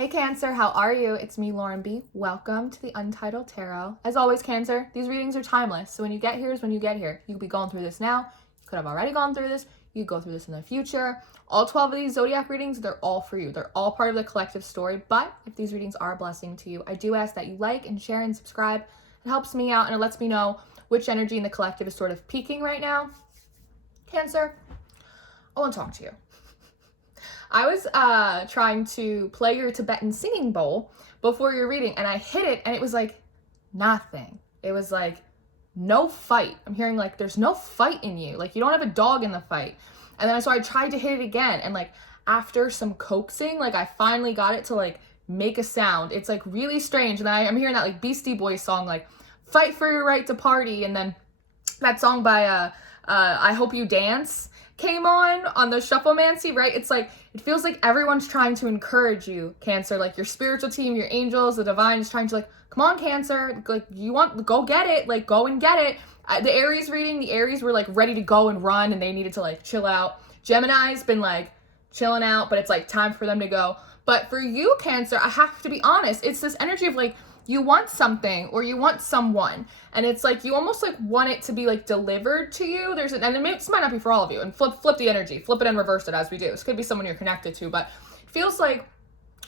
Hey Cancer, how are you? It's me, Lauren B. Welcome to the Untitled Tarot. As always, Cancer, these readings are timeless. So when you get here is when you get here. You could be going through this now. You could have already gone through this. You could go through this in the future. All 12 of these zodiac readings, they're all for you. They're all part of the collective story. But if these readings are a blessing to you, I do ask that you like and share and subscribe. It helps me out and it lets me know which energy in the collective is sort of peaking right now. Cancer, I want to talk to you. I was trying to play your Tibetan singing bowl before your reading, and I hit it, and it was like nothing. It was like no fight. I'm hearing like there's no fight in you. Like you don't have a dog in the fight. And then so I tried to hit it again, and like after some coaxing, like I finally got it to like make a sound. It's like really strange. And then I'm hearing that like Beastie Boys song, like "Fight for Your Right to Party," and then that song by I Hope You Dance came on the Shufflemancy, right? It's like, it feels like everyone's trying to encourage you, Cancer, like your spiritual team, your angels, the divine is trying to like, come on, Cancer, like you want, go get it, like go and get it. The Aries reading, the Aries were like ready to go and run and they needed to like chill out. Gemini's been like chilling out, but it's like time for them to go. But for you, Cancer, I have to be honest, it's this energy of like, you want something or you want someone, and it's like you almost like want it to be like delivered to you. And this might not be for all of you, and flip the energy, flip it and reverse it as we do. This could be someone you're connected to, but it feels like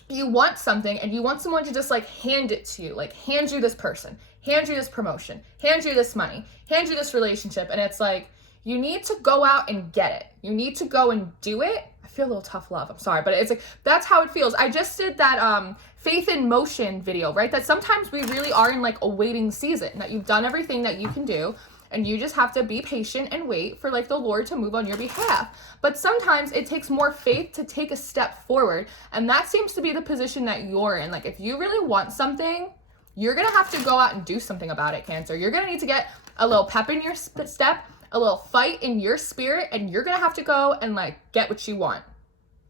you want something and you want someone to just like hand it to you, like hand you this person, hand you this promotion, hand you this money, hand you this relationship, and it's like you need to go out and get it. You need to go and do it. I feel a little tough love, I'm sorry, but it's like that's how it feels. I just did that faith in motion video, right? That sometimes we really are in like a waiting season, that you've done everything that you can do and you just have to be patient and wait for like the Lord to move on your behalf. But sometimes it takes more faith to take a step forward, and that seems to be the position that you're in. Like if you really want something, you're gonna have to go out and do something about it, Cancer. You're gonna need to get a little pep in your step, a little fight in your spirit, and you're gonna have to go and like get what you want.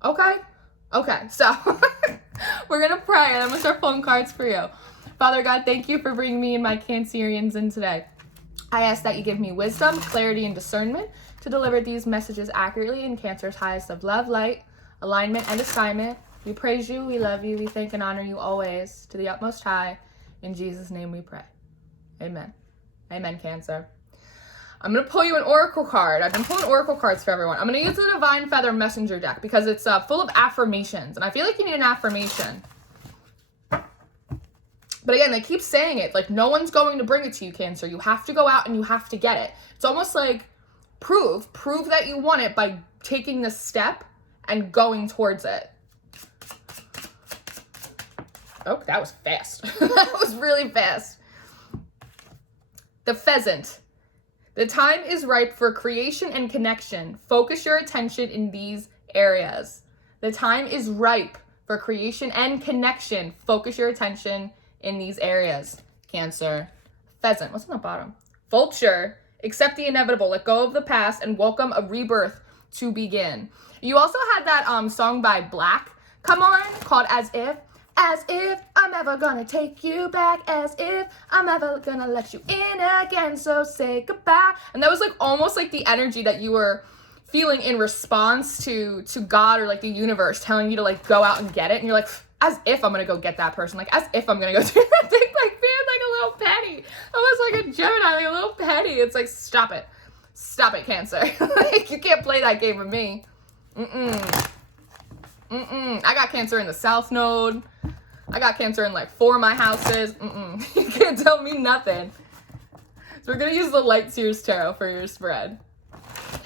Okay, so we're gonna pray and I'm gonna start pulling cards for you. Father God, thank you for bringing me and my Cancerians in today. I ask that you give me wisdom, clarity, and discernment to deliver these messages accurately in Cancer's highest of love, light, alignment, and assignment. We praise you, we love you, we thank and honor you always to the utmost high. In Jesus' name we pray. Amen. Amen, Cancer. I'm going to pull you an oracle card. I've been pulling oracle cards for everyone. I'm going to use the Divine Feather Messenger deck because it's full of affirmations, and I feel like you need an affirmation. But again, they keep saying it, like no one's going to bring it to you, Cancer. You have to go out and you have to get it. It's almost like prove that you want it by taking the step and going towards it. Oh, that was fast. That was really fast. The Pheasant. The time is ripe for creation and connection. Focus your attention in these areas. The time is ripe for creation and connection. Focus your attention in these areas, Cancer. Pheasant. What's on the bottom? Vulture. Accept the inevitable. Let go of the past and welcome a rebirth to begin. You also had that song by Black come on called As If I'm ever gonna take you back, as if I'm ever gonna let you in again, so say goodbye. And that was like almost like the energy that you were feeling in response to God or like the universe telling you to like go out and get it. And you're like, as if I'm gonna go get that person, like as if I'm gonna go do that thing, like being like a little petty, almost like a Gemini, like a little petty. It's like, stop it, Cancer. Like you can't play that game with me. I got Cancer in the South Node. I got Cancer in like 4 of my houses. You can't tell me nothing. So we're going to use the Light Seers Tarot for your spread.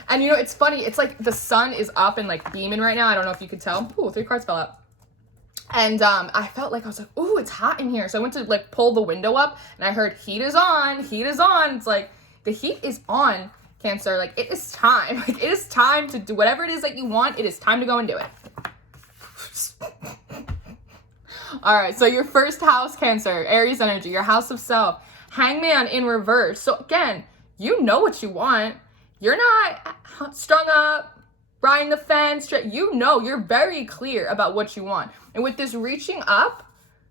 And you know, it's funny. It's like the sun is up and like beaming right now. I don't know if you could tell. Ooh, 3 cards fell out. And I felt like I was like, ooh, it's hot in here. So I went to like pull the window up and I heard heat is on, heat is on. It's like the heat is on, Cancer. Like it is time. Like it is time to do whatever it is that you want. It is time to go and do it. All right, so your first house, Cancer, Aries energy, your house of self, Hangman in reverse. So again, you know what you want. You're not strung up, riding the fence. You know, you're very clear about what you want. And with this reaching up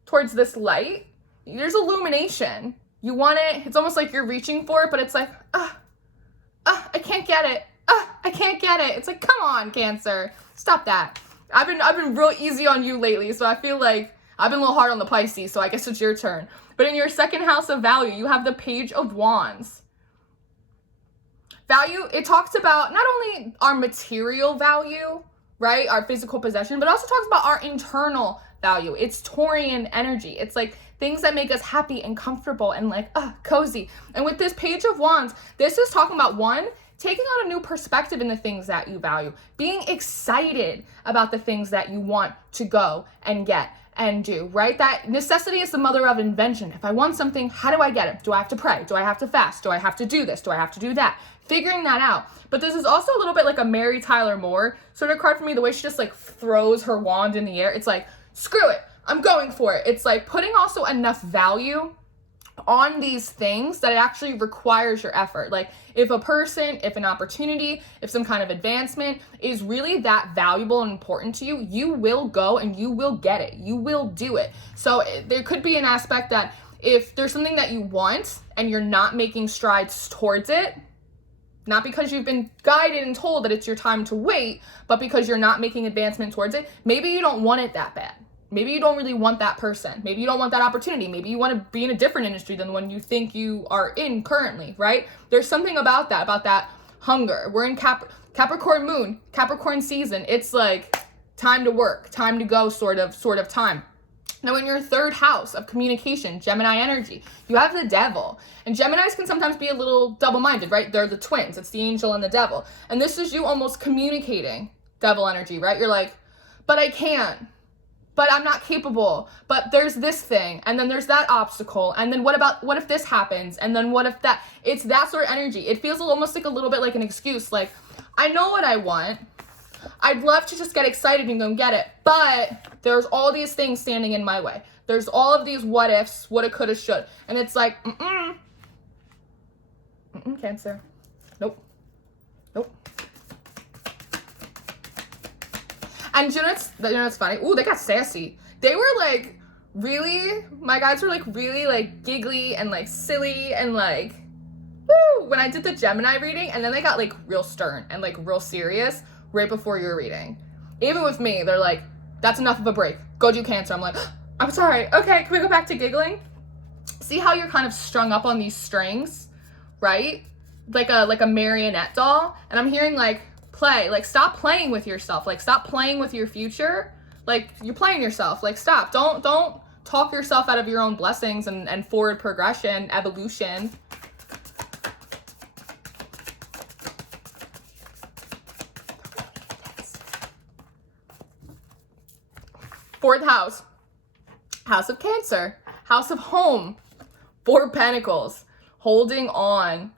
towards this light, there's illumination. You want it. It's almost like you're reaching for it, but it's like, I can't get it. I can't get it. It's like, come on, Cancer. Stop that. I've been real easy on you lately, so I feel like I've been a little hard on the Pisces, so I guess it's your turn. But in your second house of value, you have the Page of Wands. Value, it talks about not only our material value, right, our physical possession, but also talks about our internal value. It's Taurian energy. It's like things that make us happy and comfortable and like, cozy. And with this Page of Wands, this is talking about, one, taking on a new perspective in the things that you value, being excited about the things that you want to go and get and do, right? That necessity is the mother of invention. If I want something, how do I get it? Do I have to pray? Do I have to fast? Do I have to do this? Do I have to do that? Figuring that out. But this is also a little bit like a Mary Tyler Moore sort of card for me, the way she just like throws her wand in the air. It's like, screw it, I'm going for it. It's like putting also enough value on these things that it actually requires your effort. Like if a person, if an opportunity, if some kind of advancement is really that valuable and important to you, you will go and you will get it. You will do it. So there could be an aspect that if there's something that you want and you're not making strides towards it, not because you've been guided and told that it's your time to wait, but because you're not making advancement towards it, maybe you don't want it that bad. Maybe you don't really want that person. Maybe you don't want that opportunity. Maybe you want to be in a different industry than the one you think you are in currently, right? There's something about that hunger. We're in Capricorn moon, Capricorn season. It's like time to work, time to go sort of time. Now in your third house of communication, Gemini energy, you have the devil. And Geminis can sometimes be a little double-minded, right? They're the twins. It's the angel and the devil. And this is you almost communicating devil energy, right? You're like, but I can't. But I'm not capable, but there's this thing, and then there's that obstacle, and then what if this happens, and then what if that, it's that sort of energy. It feels almost like a little bit like an excuse, like, I know what I want, I'd love to just get excited and go get it, but there's all these things standing in my way. There's all of these what ifs, woulda, coulda, should, and it's like, Cancer, nope. And you know what's funny? Ooh, they got sassy. They were like my guides were like really like giggly and like silly and like, woo, when I did the Gemini reading, and then they got like real stern and like real serious right before your reading. Even with me, they're like, that's enough of a break. Go do Cancer. I'm like, I'm sorry. Okay, can we go back to giggling? See how you're kind of strung up on these strings, right? Like a marionette doll. And I'm hearing like, play, like stop playing with yourself, like stop playing with your future, like you're playing yourself, like stop, don't talk yourself out of your own blessings and forward progression, evolution. Fourth house, house of Cancer, house of home, 4 Pentacles, holding on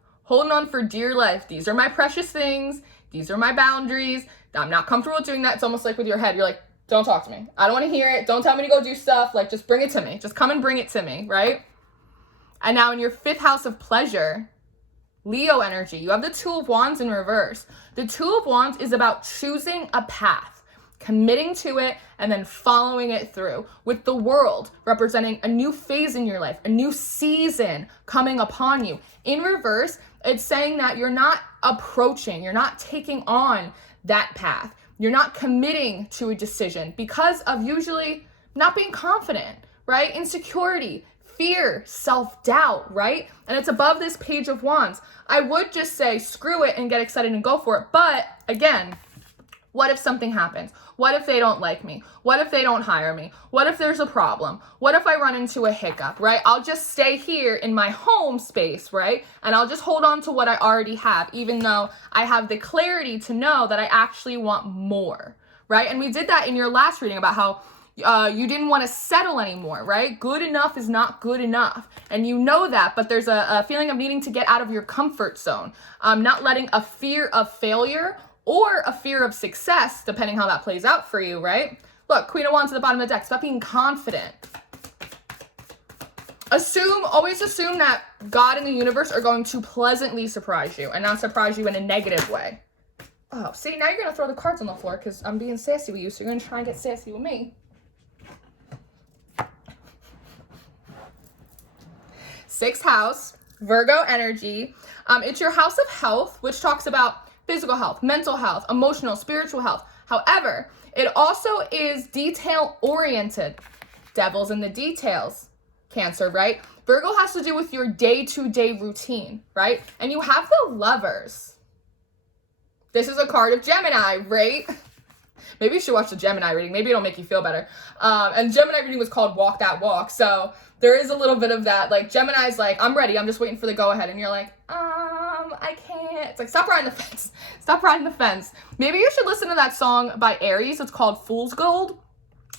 for dear life. These are my precious things. These are my boundaries. I'm not comfortable doing that. It's almost like with your head. You're like, don't talk to me. I don't want to hear it. Don't tell me to go do stuff. Like, just bring it to me. Just come and bring it to me, right? And now in your 5th house of pleasure, Leo energy, you have the 2 of Wands in reverse. The 2 of Wands is about choosing a path, committing to it, and then following it through, with the World representing a new phase in your life, a new season coming upon you. In reverse, it's saying that you're not you're not taking on that path. You're not committing to a decision because of usually not being confident, right? Insecurity, fear, self-doubt, right? And it's above this Page of Wands. I would just say screw it and get excited and go for it. But again, what if something happens? What if they don't like me? What if they don't hire me? What if there's a problem? What if I run into a hiccup, right? I'll just stay here in my home space, right? And I'll just hold on to what I already have, even though I have the clarity to know that I actually want more, right? And we did that in your last reading about how you didn't want to settle anymore, right? Good enough is not good enough. And you know that, but there's a feeling of needing to get out of your comfort zone, not letting a fear of failure or a fear of success, depending how that plays out for you, right? Look, Queen of Wands at the bottom of the deck. It's about being confident. Always assume that God and the universe are going to pleasantly surprise you and not surprise you in a negative way. Oh, see, now you're going to throw the cards on the floor because I'm being sassy with you, so you're going to try and get sassy with me. 6th house, Virgo energy. It's your house of health, which talks about physical health, mental health, emotional, spiritual health. However, It also is detail-oriented. Devil's in the details, Cancer, right? Virgo has to do with your day-to-day routine, right? And you have the Lovers. This is a card of Gemini, right? Maybe you should watch the Gemini reading. Maybe it'll make you feel better. And Gemini reading was called Walk That Walk. So there is a little bit of that. Like, Gemini's like, I'm ready. I'm just waiting for the go-ahead. And you're like, I can't. It's like, stop riding the fence. Stop riding the fence. Maybe you should listen to that song by Aries. It's called Fool's Gold.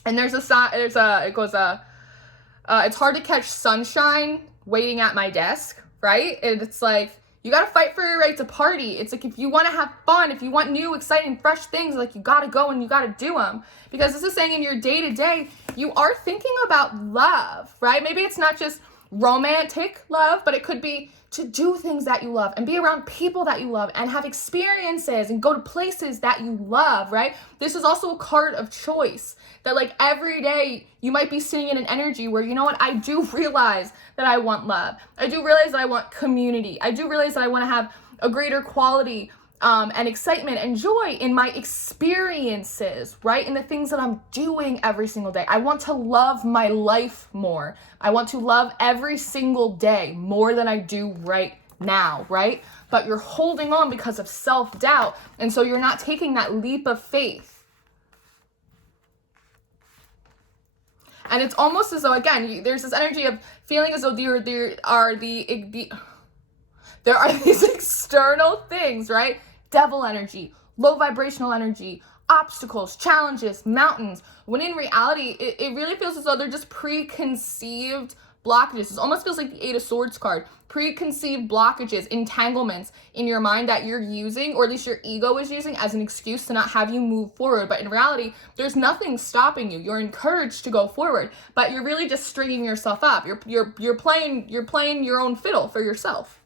And there's a song, it goes, it's hard to catch sunshine waiting at my desk, right? And it's like, you got to fight for your right to party. It's like, if you want to have fun, if you want new, exciting, fresh things, like, you got to go and you got to do them. Because this is saying in your day-to-day, you are thinking about love, right? Maybe it's not just romantic love, but it could be to do things that you love and be around people that you love and have experiences and go to places that you love, right? This is also a card of choice that, like, every day you might be sitting in an energy where, you know what, I do realize that I want love. I do realize that I want community. I do realize that I want to have a greater quality and excitement and joy in my experiences, right? In the things that I'm doing every single day. I want to love my life more. I want to love every single day more than I do right now, right? But you're holding on because of self-doubt, and so you're not taking that leap of faith. And it's almost as though, again, there's this energy of feeling as though there are these external things, right? Devil energy, low vibrational energy, obstacles, challenges, mountains, when in reality, it really feels as though they're just preconceived blockages. It almost feels like the Eight of Swords card. Preconceived blockages, entanglements in your mind that you're using, or at least your ego is using as an excuse to not have you move forward. But in reality, there's nothing stopping you. You're encouraged to go forward, but you're really just stringing yourself up. You're playing your own fiddle for yourself.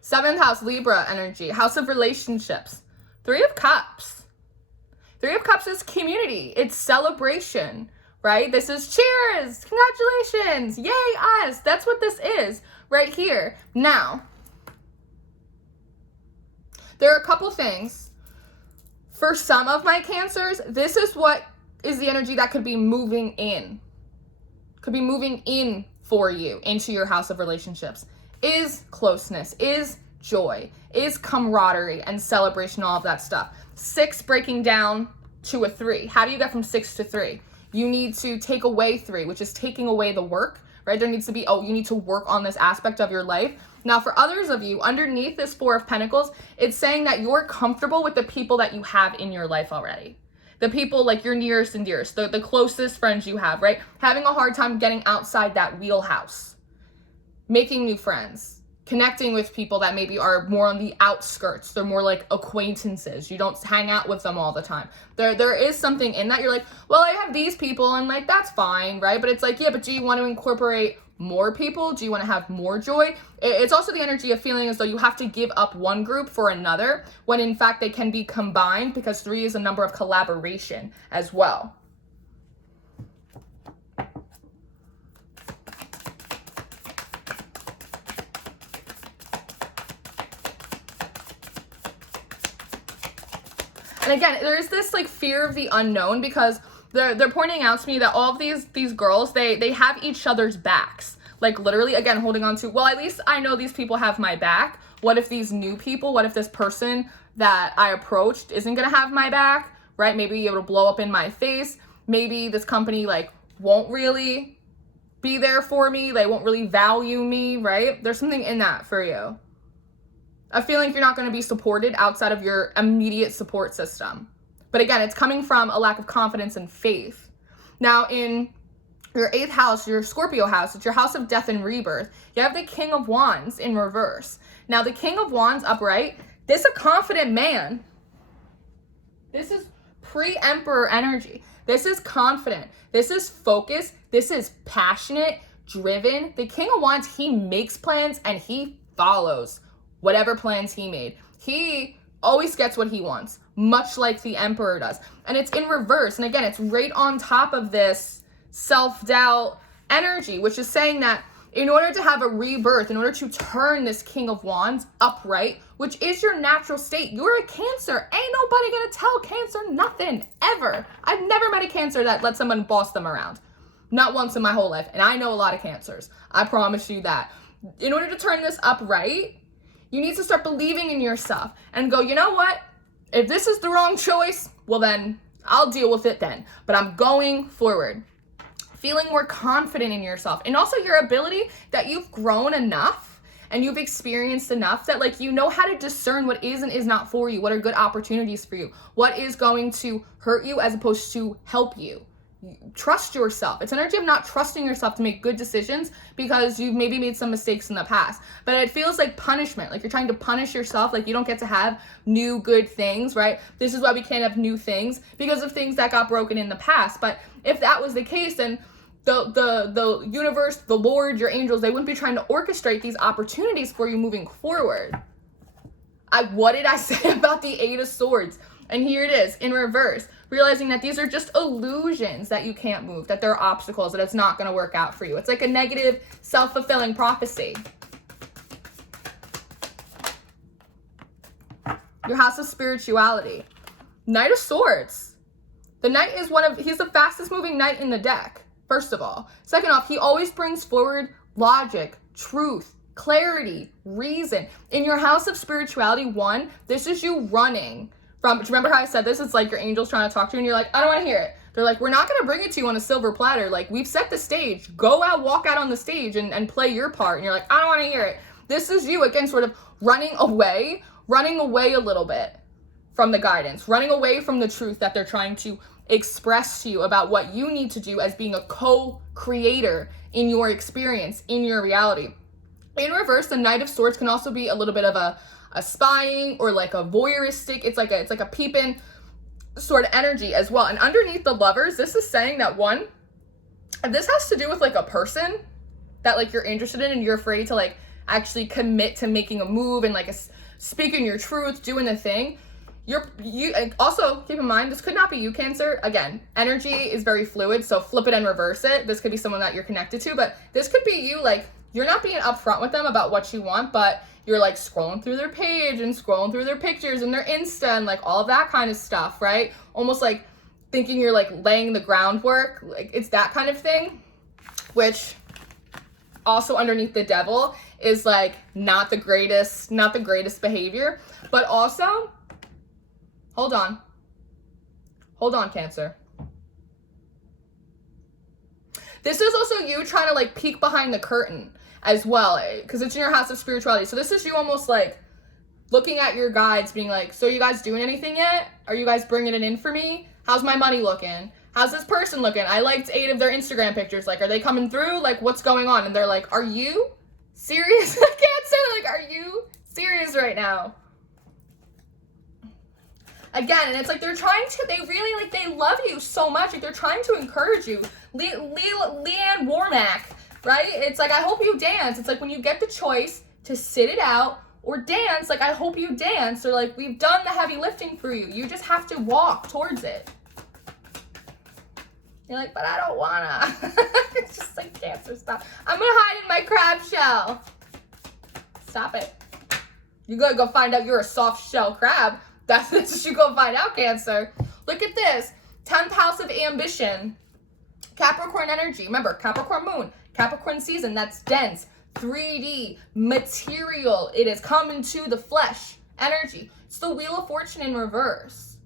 Seventh house, Libra energy, house of relationships. Three of Cups. Three of Cups is community. It's celebration, right? This is cheers, congratulations, yay us. That's what this is right here. Now, there are a couple things. For some of my Cancers, this is what is the energy that could be moving in. Could be moving in for you into your house of relationships. Is closeness, is joy, is camaraderie and celebration, all of that stuff. 6 breaking down to a 3. How do you get from 6 to 3? You need to take away 3, which is taking away the work, right? There needs to be, you need to work on this aspect of your life. Now, for others of you, underneath this 4 of Pentacles, it's saying that you're comfortable with the people that you have in your life already. The people, like, your nearest and dearest, the closest friends you have, right? Having a hard time getting outside that wheelhouse. Making new friends, connecting with people that maybe are more on the outskirts. They're more like acquaintances. You don't hang out with them all the time. There is something in that. You're like, well, I have these people and, like, that's fine, right? But it's like, yeah, but do you want to incorporate more people? Do you want to have more joy? It's also the energy of feeling as though you have to give up one group for another, when in fact they can be combined, because 3 is a number of collaboration as well. And again, there's this, like, fear of the unknown, because they're pointing out to me that all of these girls, they have each other's backs. Like, literally, again, holding on to, well, at least I know these people have my back. What if these new people, what if this person that I approached isn't going to have my back, right? Maybe it'll blow up in my face. Maybe this company, like, won't really be there for me. They won't really value me, right? There's something in that for you. I feel like you're not going to be supported outside of your immediate support system. But again, it's coming from a lack of confidence and faith. Now, in your 8th house, your Scorpio house, it's your house of death and rebirth. You have the King of Wands in reverse. Now, the King of Wands upright, this is a confident man. This is pre-Emperor energy. This is confident. This is focused. This is passionate, driven. The King of Wands, he makes plans and he follows whatever plans he made. He always gets what he wants, much like the Emperor does. And it's in reverse. And again, it's right on top of this self-doubt energy, which is saying that in order to have a rebirth, in order to turn this King of Wands upright, which is your natural state, you're a Cancer. Ain't nobody gonna tell Cancer nothing, ever. I've never met a Cancer that let someone boss them around. Not once in my whole life. And I know a lot of Cancers. I promise you that. In order to turn this upright, you need to start believing in yourself and go, you know what? If this is the wrong choice, well then, I'll deal with it then. But I'm going forward. Feeling more confident in yourself, and also your ability that you've grown enough and you've experienced enough that like you know how to discern what is and is not for you, what are good opportunities for you, what is going to hurt you as opposed to help you. Trust yourself. It's energy of not trusting yourself to make good decisions because you've maybe made some mistakes in the past. But it feels like punishment, like you're trying to punish yourself, like you don't get to have new good things, right? This is why we can't have new things, because of things that got broken in the past. But if that was the case, then the universe, the Lord, your angels, they wouldn't be trying to orchestrate these opportunities for you moving forward. What did I say about the Eight of Swords? And here it is in reverse, realizing that these are just illusions, that you can't move, that there are obstacles, that it's not going to work out for you. It's like a negative self-fulfilling prophecy. Your house of spirituality. Knight of Swords. The Knight is he's the fastest moving Knight in the deck. First of all. Second off, he always brings forward logic, truth, clarity, reason. In your house of spirituality, 1, this is you running from, do you remember how I said this? It's like your angels trying to talk to you and you're like, I don't want to hear it. They're like, we're not going to bring it to you on a silver platter. Like, we've set the stage. Go out, walk out on the stage and play your part. And you're like, I don't want to hear it. This is you, again, sort of running away a little bit from the guidance, running away from the truth that they're trying to express to you about what you need to do as being a co-creator in your experience, in your reality. In reverse, the Knight of Swords can also be a little bit of a spying or like a voyeuristic, it's like a peeping sort of energy as well. And underneath the Lovers, this is saying that 1, if this has to do with like a person that like you're interested in and you're afraid to like actually commit to making a move and like speaking your truth, doing the thing, you also keep in mind, this could not be you, Cancer. Again, energy is very fluid, so flip it and reverse it. This could be someone that you're connected to, but this could be you, like you're not being upfront with them about what you want, but you're like scrolling through their page and scrolling through their pictures and their Insta and like all of that kind of stuff, right? Almost like thinking you're like laying the groundwork, like it's that kind of thing, which also underneath the Devil is like not the greatest behavior, but also Hold on, Cancer. This is also you trying to like peek behind the curtain as well, because it's in your house of spirituality. So this is you almost like looking at your guides being like, so you guys doing anything yet? Are you guys bringing it in for me? How's my money looking? How's this person looking? I liked 8 of their Instagram pictures. Like, are they coming through? Like, what's going on? And they're like, are you serious? Cancer, like, are you serious right now? Again, and it's like they really, like, they love you so much. Like, they're trying to encourage you. Leanne Warmack, right? It's like, I hope you dance. It's like when you get the choice to sit it out or dance, like, I hope you dance. They're like, we've done the heavy lifting for you. You just have to walk towards it. You're like, but I don't wanna. It's just like, Cancer, stop. I'm gonna hide in my crab shell. Stop it. You gotta go find out you're a soft shell crab. That's what you go find out, Cancer. Look at this. 10th house of ambition. Capricorn energy. Remember, Capricorn moon. Capricorn season. That's dense. 3D. Material. It is coming to the flesh. Energy. It's the Wheel of Fortune in reverse.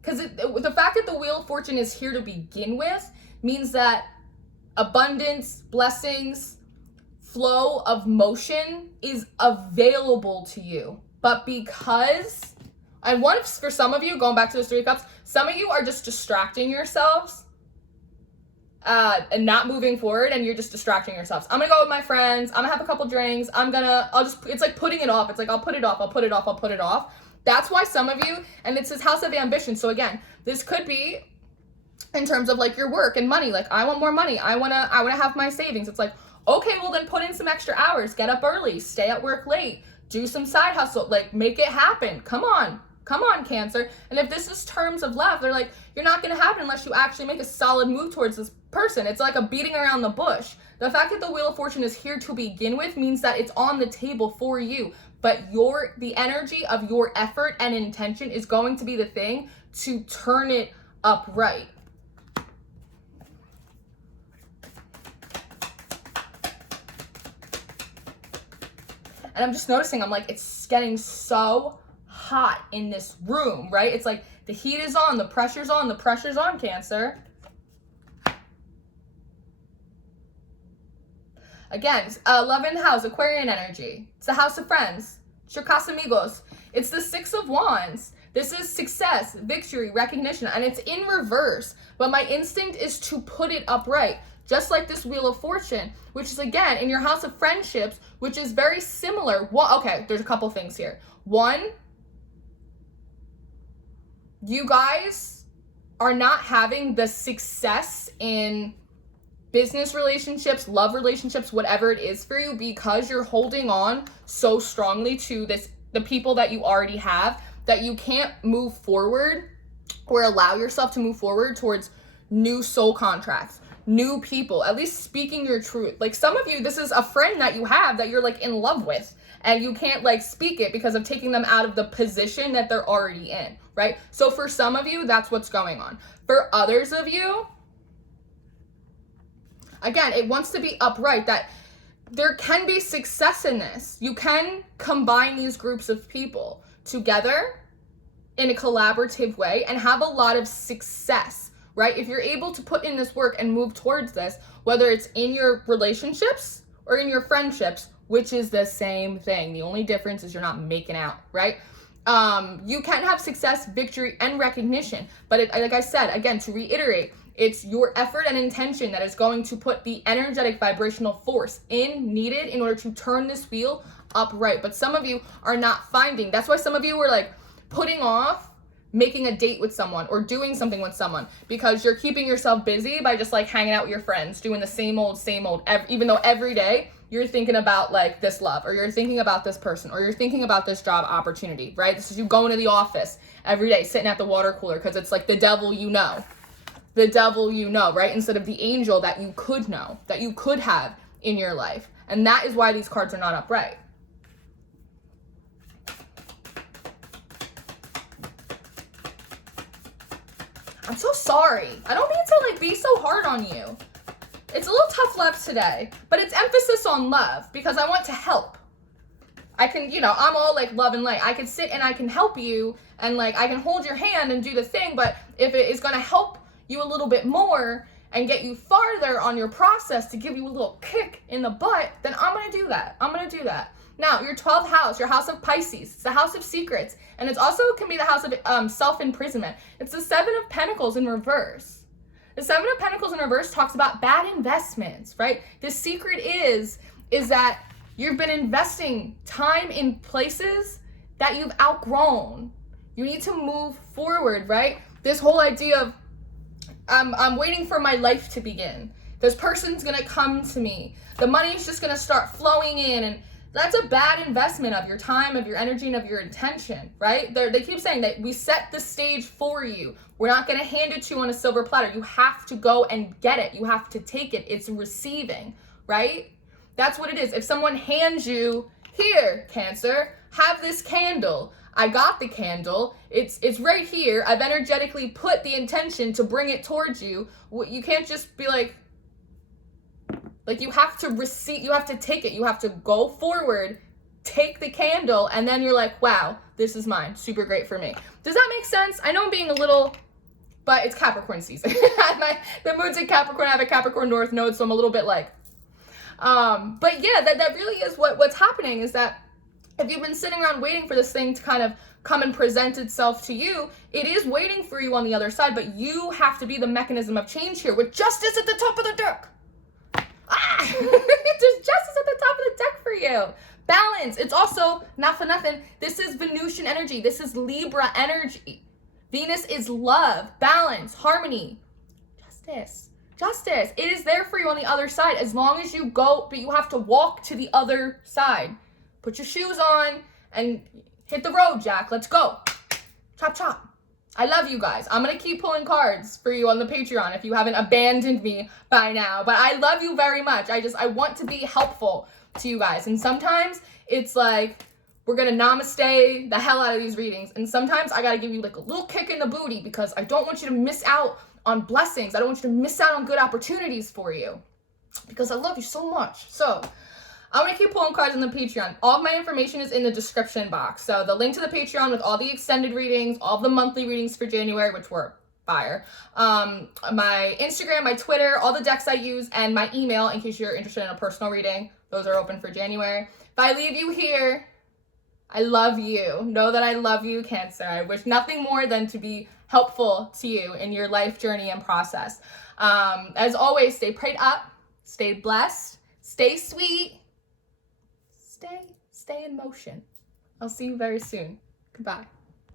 Because the fact that the Wheel of Fortune is here to begin with means that abundance, blessings, flow of motion is available to you. But because, and for some of you, going back to those 3 of Cups, some of you are just distracting yourselves and not moving forward, and you're just distracting yourselves. I'm gonna go with my friends. I'm gonna have a couple drinks. It's like putting it off. It's like, I'll put it off. That's why some of you, and it's this house of ambition. So again, this could be in terms of like your work and money. Like, I want more money. I wanna have my savings. It's like, okay, well then put in some extra hours. Get up early. Stay at work late. Do some side hustle. Like, make it happen. Come on. Come on, Cancer. And if this is terms of love, they're like, you're not going to have it unless you actually make a solid move towards this person. It's like a beating around the bush. The fact that the Wheel of Fortune is here to begin with means that it's on the table for you. But the energy of your effort and intention is going to be the thing to turn it upright. And I'm just noticing, I'm like, it's getting so hot in this room, right? It's like the heat is on, the pressure's on, the pressure's on, Cancer. Again, love in the house, Aquarian energy. It's the house of friends. It's your casa amigos. It's the Six of Wands. This is success, victory, recognition, and it's in reverse. But my instinct is to put it upright. Just like this Wheel of Fortune, which is, again, in your house of friendships, which is very similar. Well, okay, there's a couple things here. One, you guys are not having the success in business relationships, love relationships, whatever it is for you, because you're holding on so strongly to the people that you already have, that you can't move forward or allow yourself to move forward towards new soul contracts, new people, at least speaking your truth. Like, some of you, this is a friend that you have that you're like in love with, and you can't like speak it because of taking them out of the position that they're already in, right? So for some of you, that's what's going on. For others of you, again, it wants to be upright, that there can be success in this. You can combine these groups of people together in a collaborative way and have a lot of success, right? If you're able to put in this work and move towards this, whether it's in your relationships or in your friendships, which is the same thing. The only difference is you're not making out, right? You can have success, victory, and recognition. But like I said, again, to reiterate, it's your effort and intention that is going to put the energetic vibrational force needed in order to turn this wheel upright. But some of you are not finding. That's why some of you were like putting off making a date with someone or doing something with someone, because you're keeping yourself busy by just like hanging out with your friends, doing the same old, even though every day you're thinking about like this love, or you're thinking about this person, or you're thinking about this job opportunity, right? This is you going to the office every day, sitting at the water cooler, because it's like the devil you know, right? Instead of the angel that you could know, that you could have in your life. And that is why these cards are not upright. I'm so sorry. I don't mean to like be so hard on you. It's a little tough love today, but it's emphasis on love because I want to help. I can, I'm all like love and light. I can sit and I can help you and like I can hold your hand and do the thing, but if it is going to help you a little bit more and get you farther on your process to give you a little kick in the butt, then I'm going to do that. Now, your 12th house, your house of Pisces, it's the house of secrets, and it's also can be the house of self-imprisonment. It's the Seven of Pentacles in reverse. The Seven of Pentacles in reverse talks about bad investments, right? The secret is that you've been investing time in places that you've outgrown. You need to move forward, right? This whole idea of I'm waiting for my life to begin. This person's gonna come to me. The money's just gonna start flowing in, and that's a bad investment of your time, of your energy, and of your intention, right? They keep saying that we set the stage for you. We're not going to hand it to you on a silver platter. You have to go and get it. You have to take it. It's receiving, right? That's what it is. If someone hands you, here, Cancer, have this candle. I got the candle. It's right here. I've energetically put the intention to bring it towards you. You can't just be like you have to receive, you have to take it, you have to go forward, take the candle, and then you're like, wow, this is mine, super great for me. Does that make sense? I know I'm being a little, but it's Capricorn season. The moon's in Capricorn, I have a Capricorn North Node, so I'm a little bit like, but yeah, that really is what's happening, is that if you've been sitting around waiting for this thing to kind of come and present itself to you, it is waiting for you on the other side, but you have to be the mechanism of change here with justice at the top of the deck. There's justice at the top of the deck for you. Balance. It's also, not for nothing, this is Venusian energy. This is Libra energy. Venus is love, balance, harmony, justice. It is there for you on the other side as long as you go, but you have to walk to the other side. Put your shoes on and hit the road, Jack. Let's go. Chop, chop. I love you guys. I'm going to keep pulling cards for you on the Patreon if you haven't abandoned me by now. But I love you very much. I want to be helpful to you guys. And sometimes it's like, we're going to namaste the hell out of these readings. And sometimes I got to give you like a little kick in the booty because I don't want you to miss out on blessings. I don't want you to miss out on good opportunities for you because I love you so much. So I'm going to keep pulling cards on the Patreon. All of my information is in the description box. So the link to the Patreon with all the extended readings, all of the monthly readings for January, which were fire. My Instagram, my Twitter, all the decks I use, and my email in case you're interested in a personal reading. Those are open for January. If I leave you here, I love you. Know that I love you, Cancer. I wish nothing more than to be helpful to you in your life journey and process. As always, stay prayed up, stay blessed, stay sweet, stay in motion. I'll see you very soon. Goodbye.